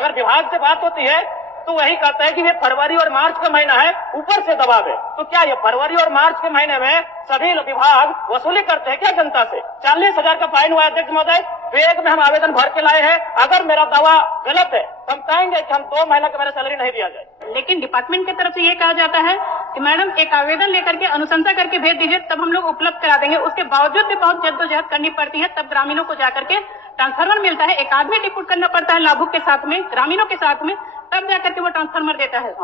अगर विभाग से बात होती है तो वही कहते हैं कि ये फरवरी और मार्च का महीना है, ऊपर से दबाव है। तो क्या ये फरवरी और मार्च के महीने में सभी विभाग वसूली करते हैं क्या जनता से? 40,000 का फाइन हुआ अध्यक्ष महोदय, वेग में हम आवेदन भर के लाए हैं। अगर मेरा दावा गलत है तो हम कहेंगे कि हम 2 महीने का मेरा सैलरी नहीं दिया जाए। लेकिन डिपार्टमेंट की तरफ से ये कहा जाता है कि मैडम एक आवेदन लेकर के अनुशंसा करके भेज दीजिए, तब हम लोग उपलब्ध करा देंगे। उसके बावजूद भी बहुत जद्दोजहद करनी पड़ती है, तब ग्रामीणों को जाकर के ट्रांसफार्मर मिलता है। एक आदमी डिप्यूट करना पड़ता है लाभुक के साथ में, ग्रामीणों के साथ में, तब जाकर के वो ट्रांसफार्मर देता है।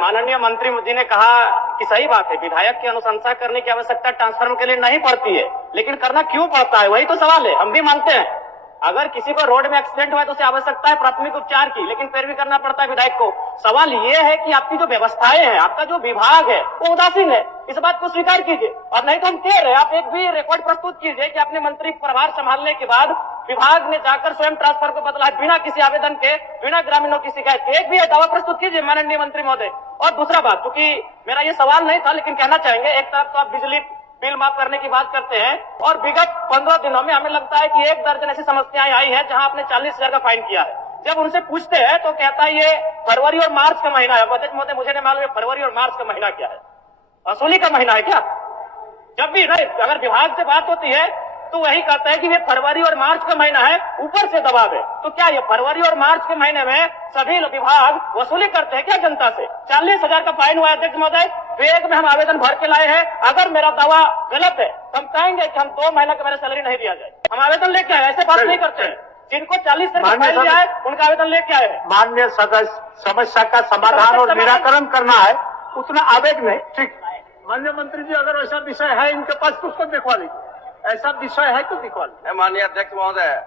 माननीय मंत्री जी ने कहा कि सही बात है, विधायक की अनुशंसा करने की आवश्यकता ट्रांसफार्मर के लिए नहीं पड़ती है, लेकिन करना क्यों पड़ता है, वही तो सवाल है। हम भी मानते हैं अगर किसी को रोड में एक्सीडेंट हुआ तो उसे आवश्यकता है प्राथमिक उपचार की, लेकिन फिर भी करना पड़ता है विधायक को। सवाल ये है कि आपकी जो व्यवस्थाएं हैं, आपका जो विभाग है वो उदासीन है, इस बात को स्वीकार कीजिए। और नहीं तो हम कह रहे हैं, आप एक भी रिकॉर्ड प्रस्तुत कीजिए कि आपने मंत्री प्रभार संभालने के बाद विभाग ने जाकर स्वयं ट्रांसफर को बदला बिना किसी आवेदन के, बिना ग्रामीणों की शिकायत के। एक भी दावा प्रस्तुत कीजिए माननीय मंत्री महोदय। और दूसरा बात, क्योंकि मेरा ये सवाल नहीं था लेकिन कहना चाहेंगे, एक तरफ तो आप बिजली बिल माफ करने की बात करते हैं और विगत 15 दिनों में हमें लगता है कि 1 दर्जन ऐसी समस्याएं आई हैं जहां आपने 40,000 का फाइन किया है। जब उनसे पूछते हैं तो कहता है ये फरवरी और मार्च का महीना है। अध्यक्ष महोदय, मुझे नहीं मालूम फरवरी और मार्च का महीना क्या है, वसूली का महीना है क्या? जब भी नहीं, अगर विभाग से बात होती है तो वही कहते हैं कि ये फरवरी और मार्च का महीना है, ऊपर से दबाव है। तो क्या ये फरवरी और मार्च के महीने में सभी विभाग वसूली करते हैं क्या जनता से? 40,000 का फाइन हुआ अध्यक्ष महोदय, वेग में हम आवेदन भर के लाए हैं। अगर मेरा दावा गलत है तो हम कहेंगे कि हम 2 महीने का मेरा सैलरी नहीं दिया जाए। हम आवेदन लेके आए, ऐसे बात नहीं करते हैं। जिनको 40,000 का फाइन दिया है उनका आवेदन लेके आए हैं। माननीय सदस्य, समस्या का समाधान और निराकरण करना है, उतना आवेग नहीं। ठीक, माननीय मंत्री जी, अगर ऐसा विषय है इनके पास तो उसको दिखवा लीजिए। ऐसा विषय है तो दिखवा लीजिए। माननीय अध्यक्ष महोदय,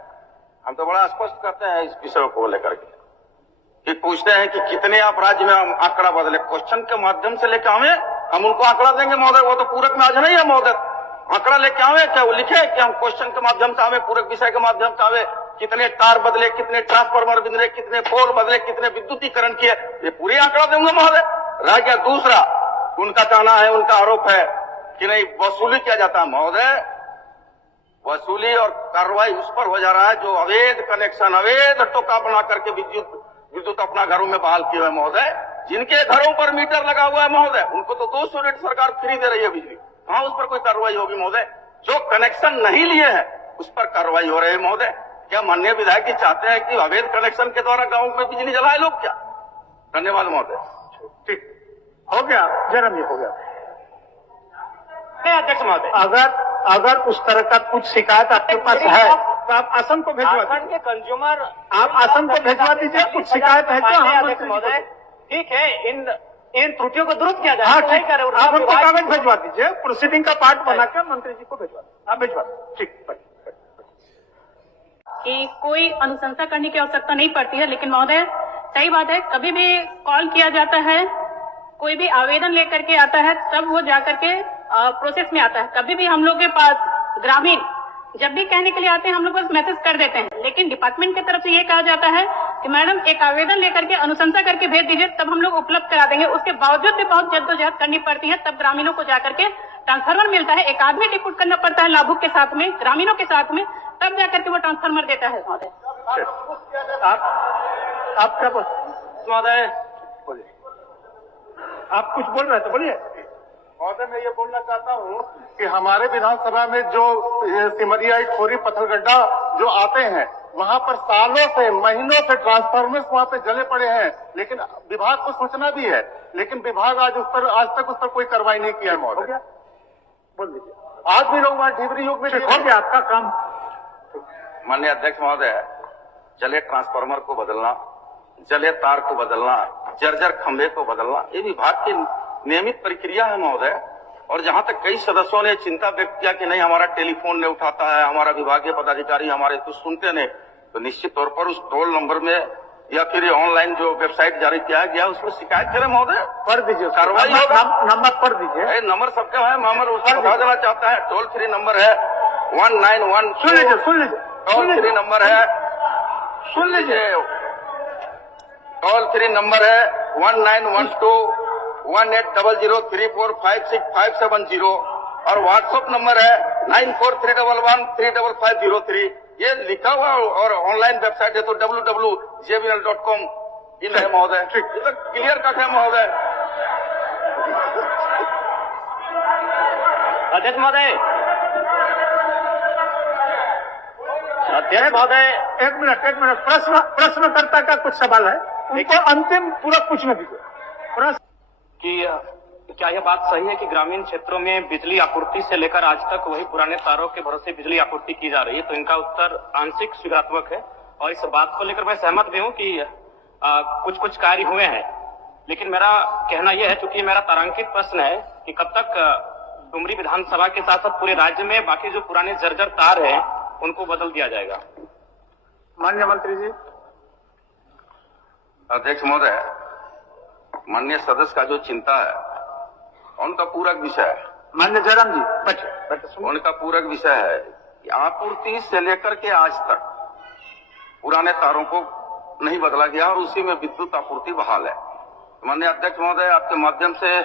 हम तो बड़ा स्पष्ट करते हैं इस विषय को लेकर के कि पूछते हैं कि कितने आप राज्य में हम आंकड़ा बदले, क्वेश्चन के माध्यम से लेकर आवे, हम उनको आंकड़ा देंगे महोदय। वो तो पूरक में आज नहीं है महोदय, आंकड़ा लेके आवे, क्या वो लिखे कि हम क्वेश्चन के माध्यम से आवे, पूरक विषय के माध्यम से आवे, कितने तार बदले, कितने ट्रांसफार्मर बदले, कितने पोल बदले, कितने विद्युतीकरण किए, ये पूरी आंकड़ा देंगे महोदय। रह गया दूसरा, उनका कहना है, उनका आरोप है कि नहीं वसूली किया जाता है महोदय। वसूली और कार्रवाई उस पर हो जा रहा है जो अवैध कनेक्शन, अवैध टोका बना करके विद्युत अपना घरों में बहाल किए हुए महोदय। जिनके घरों पर मीटर लगा हुआ है महोदय, उनको तो 200 यूनिट सरकार फ्री दे रही है बिजली, कहां उस पर कोई कार्रवाई होगी महोदय? जो कनेक्शन नहीं लिए हैं उस पर कार्रवाई हो रही है महोदय। क्या माननीय विधायक जी चाहते हैं कि अवैध कनेक्शन के द्वारा गांव में बिजली जलाए लोग क्या? धन्यवाद महोदय। ठीक, हो गया जन्म, ये हो गया। अध्यक्ष महोदय, अगर उस तरह का कुछ शिकायत आपके पास है तो आप आसन को भिजवा दीजिए। कंज्यूमर आप आसन को भिजवा दीजिए। कुछ शिकायत है तो हम अध्यक्ष महोदय, ठीक है, इन त्रुटियों को दुरुस्त किया जाए। हाँ ठीक, आप हमको कागज भिजवा दीजिए, प्रोसीडिंग का पार्ट बनाकर मंत्री जी को भिजवा दीजिए। आप भिजवा दीजिए। ठीक, कि कोई अनुशंसा करने की आवश्यकता नहीं पड़ती है। लेकिन महोदय सही बात है, कभी भी कॉल किया जाता है, कोई भी आवेदन लेकर के आता है, तब वो जाकर के प्रोसेस में आता है। कभी भी हम लोग के पास ग्रामीण जब भी कहने के लिए आते हैं, हम लोग बस मैसेज कर देते हैं। लेकिन डिपार्टमेंट की तरफ से ये कहा जाता है कि मैडम एक आवेदन लेकर के अनुशंसा करके भेज दीजिए, तब हम लोग उपलब्ध करा देंगे। उसके बावजूद भी बहुत जद्दोजहद करनी पड़ती है, तब ग्रामीणों को जाकर के ट्रांसफार्मर मिलता है। एक आदमी डिप्यूट करना पड़ता है लाभुक के साथ में, ग्रामीणों के साथ में, तब जाकर के वो ट्रांसफार्मर देता है महोदय। आप क्या महोदय, आप कुछ बोल रहे थे, बोलिए। महोदय, मैं ये बोलना चाहता हूँ कि हमारे विधानसभा में जो सिमरिया, खोरी, पत्थरगड्ढा जो आते हैं, वहाँ पर सालों से, महीनों से ट्रांसफार्मर्स वहाँ पे जले पड़े हैं, लेकिन विभाग को सूचना भी है, लेकिन विभाग आज तक उस पर कोई कार्रवाई नहीं किया है महोदय। बोल दीजिए। आज भी लोग वहाँ ढिबरी युग में हो गया आपका काम। माननीय अध्यक्ष महोदय, जले ट्रांसफार्मर को बदलना, जले तार को बदलना, जर्जर खंभे को बदलना, ये विभाग की नियमित प्रक्रिया है महोदय। और जहां तक कई सदस्यों ने चिंता व्यक्त किया कि नहीं हमारा टेलीफोन नहीं उठाता है, हमारा विभागीय पदाधिकारी हमारे कुछ सुनते नहीं, तो निश्चित तौर पर उस टोल नंबर में या फिर ऑनलाइन जो वेबसाइट जारी किया गया उसमें शिकायत करें महोदय, पढ़ दीजिए, कार्रवाई होगा। नंबर पढ़ दीजिए। नंबर सबका है, नंबर उसको बता देना चाहता है। टोल फ्री नंबर है 191। सुन लीजिए। टोल फ्री नंबर है, सुन लीजिए। टोल फ्री नंबर है 1912 180034565570 और व्हाट्सएप नंबर है 9431135503। ये लिखा हुआ और ऑनलाइन वेबसाइट है तो www jbl.com इन है महोदय, ये तो क्लियर कट है महोदय। अध्यक्ष महोदय, अध्यक्ष महोदय, एक मिनट, प्रश्नकर्ता का कुछ सवाल है, उनको अंतिम पूरा पूछने दीजिए। प्रश्न कि क्या यह बात सही है कि ग्रामीण क्षेत्रों में बिजली आपूर्ति से लेकर आज तक वही पुराने तारों के भरोसे बिजली आपूर्ति की जा रही है? तो इनका उत्तर आंशिक स्वीकारात्मक है और इस बात को लेकर मैं सहमत भी हूँ कि कुछ कार्य हुए हैं, लेकिन मेरा कहना यह है, चूंकि मेरा तारांकित प्रश्न है कि कब तक डुमरी विधानसभा के साथ साथ पूरे राज्य में बाकी जो पुराने जर्जर तार हैं उनको बदल दिया जाएगा? माननीय मंत्री जी। अध्यक्ष महोदय, माननीय सदस्य का जो चिंता है उनका पूरक विषय है। माननीय जयराम जी बैठे। उनका पूरक विषय है कि आपूर्ति से लेकर के आज तक पुराने तारों को नहीं बदला गया और उसी में विद्युत आपूर्ति बहाल है। माननीय अध्यक्ष महोदय, आपके माध्यम से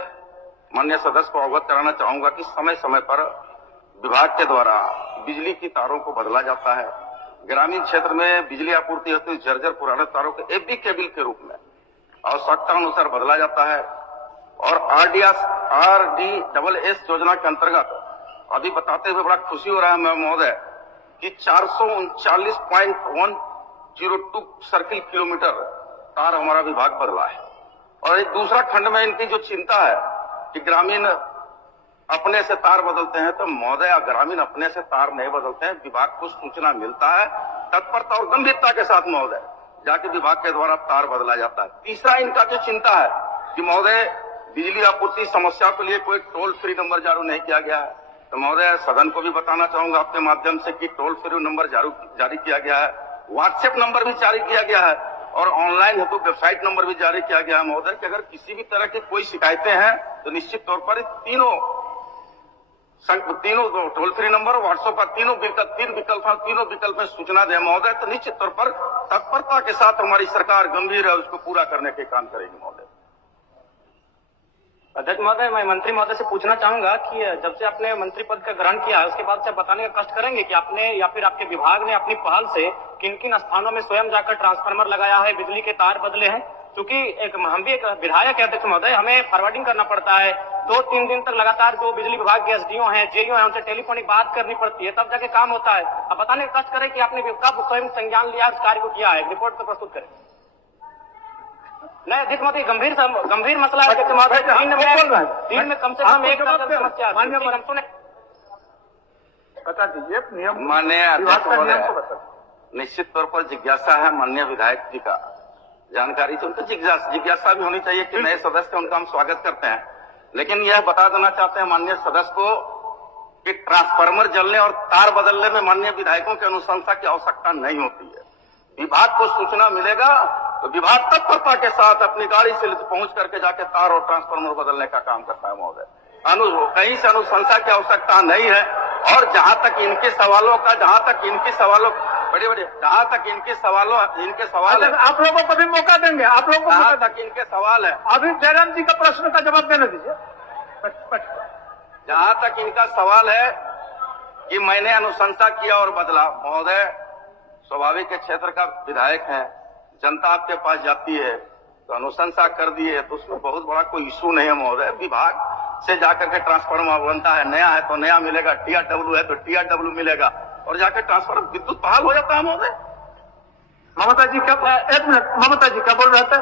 माननीय सदस्य को अवगत कराना चाहूंगा कि समय समय पर विभाग के द्वारा बिजली की तारों को बदला जाता है। ग्रामीण क्षेत्र में बिजली आपूर्ति होती है, जर्जर पुराने तारों को एफबी केबल के रूप में आवश्यकता अनुसार बदला जाता है। और RDSS योजना के अंतर्गत अभी बताते हुए बड़ा खुशी हो रहा है महोदय कि 439.102 सर्किल किलोमीटर तार हमारा विभाग बदला है। और एक दूसरा खंड में इनकी जो चिंता है कि ग्रामीण अपने से तार बदलते हैं, तो महोदय ग्रामीण अपने से तार नहीं बदलते हैं, विभाग को सूचना मिलता है, तत्परता और गंभीरता के साथ महोदय जाके विभाग के द्वारा तार बदला जाता है। तीसरा इनका जो चिंता है कि महोदय बिजली आपूर्ति समस्या के लिए कोई टोल फ्री नंबर जारी नहीं किया गया है, तो महोदय सदन को भी बताना चाहूंगा आपके माध्यम से कि टोल फ्री नंबर जारी किया गया है, व्हाट्सएप नंबर भी जारी किया गया है और ऑनलाइन हेतु वेबसाइट नंबर भी जारी किया गया है महोदय कि अगर किसी भी तरह की कोई शिकायतें हैं तो निश्चित तौर पर तीनों टोल फ्री नंबर, व्हाट्सएप पर तीन विकल्प में सूचना दें महोदय, तो निश्चित तौर पर तत्परता के साथ हमारी सरकार गंभीर है, उसको पूरा करने के काम करेगी महोदय। अध्यक्ष महोदय, मैं मंत्री महोदय से पूछना चाहूंगा कि जब से आपने मंत्री पद का ग्रहण किया है उसके बाद से बताने का कष्ट करेंगे कि आपने या फिर आपके विभाग ने अपनी पहल से किन किन स्थानों में स्वयं जाकर ट्रांसफार्मर लगाया है, बिजली के तार बदले हैं? क्योंकि हम भी एक विधायक है अध्यक्ष महोदय, हमें फॉरवर्डिंग करना पड़ता है, 2-3 दिन तक लगातार जो बिजली विभाग के SDO हैं, JEO हैं, उनसे टेलीफोनिक बात करनी पड़ती है, तब जाके काम होता है। अब बताने का कष्ट करें कि आपने कब स्वयं संज्ञान लिया, उस कार्य को किया है, रिपोर्ट तो प्रस्तुत करें। नहीं अध्यक्ष महोदय, गंभीर मसला है अध्यक्ष महोदय, दिन में कम से कम एक समस्या बता दीजिए नियम। माननीय अध्यक्ष महोदय, निश्चित तौर पर जिज्ञासा है माननीय विधायक जी का, जानकारी तो उनको जिज्ञासा भी होनी चाहिए कि नए सदस्य, उनका हम स्वागत करते हैं, लेकिन यह बता देना चाहते हैं माननीय सदस्य को कि ट्रांसफार्मर जलने और तार बदलने में माननीय विधायकों की अनुशंसा की आवश्यकता नहीं होती है। विभाग को सूचना मिलेगा तो विभाग तत्परता के साथ अपनी गाड़ी से पहुंच करके जाके तार और ट्रांसफार्मर बदलने का काम करता है महोदय। कहीं से अनुशंसा की आवश्यकता नहीं है। और जहां तक इनके सवालों इनके सवाल है, आप लोगों को भी मौका देंगे, आप लोगों को जहां तक इनके सवाल है, अभी जयराम जी का प्रश्न का जवाब देने दीजिए। जहां तक इनका सवाल है कि मैंने अनुशंसा किया और बदला, महोदय स्वाभाविक के क्षेत्र का विधायक है, जनता आपके पास जाती है तो अनुशंसा कर दी है, तो उसमें बहुत बड़ा कोई इशू नहीं है महोदय। विभाग से जाकर के ट्रांसफार्मर बनता है, नया है तो नया मिलेगा, TRW है तो TRW मिलेगा और जाकर ट्रांसफार्मर विद्युत बहाल हो जाता है महोदय। ममता जी क्या, एक मिनट, ममता जी क्या बोल रहे थे?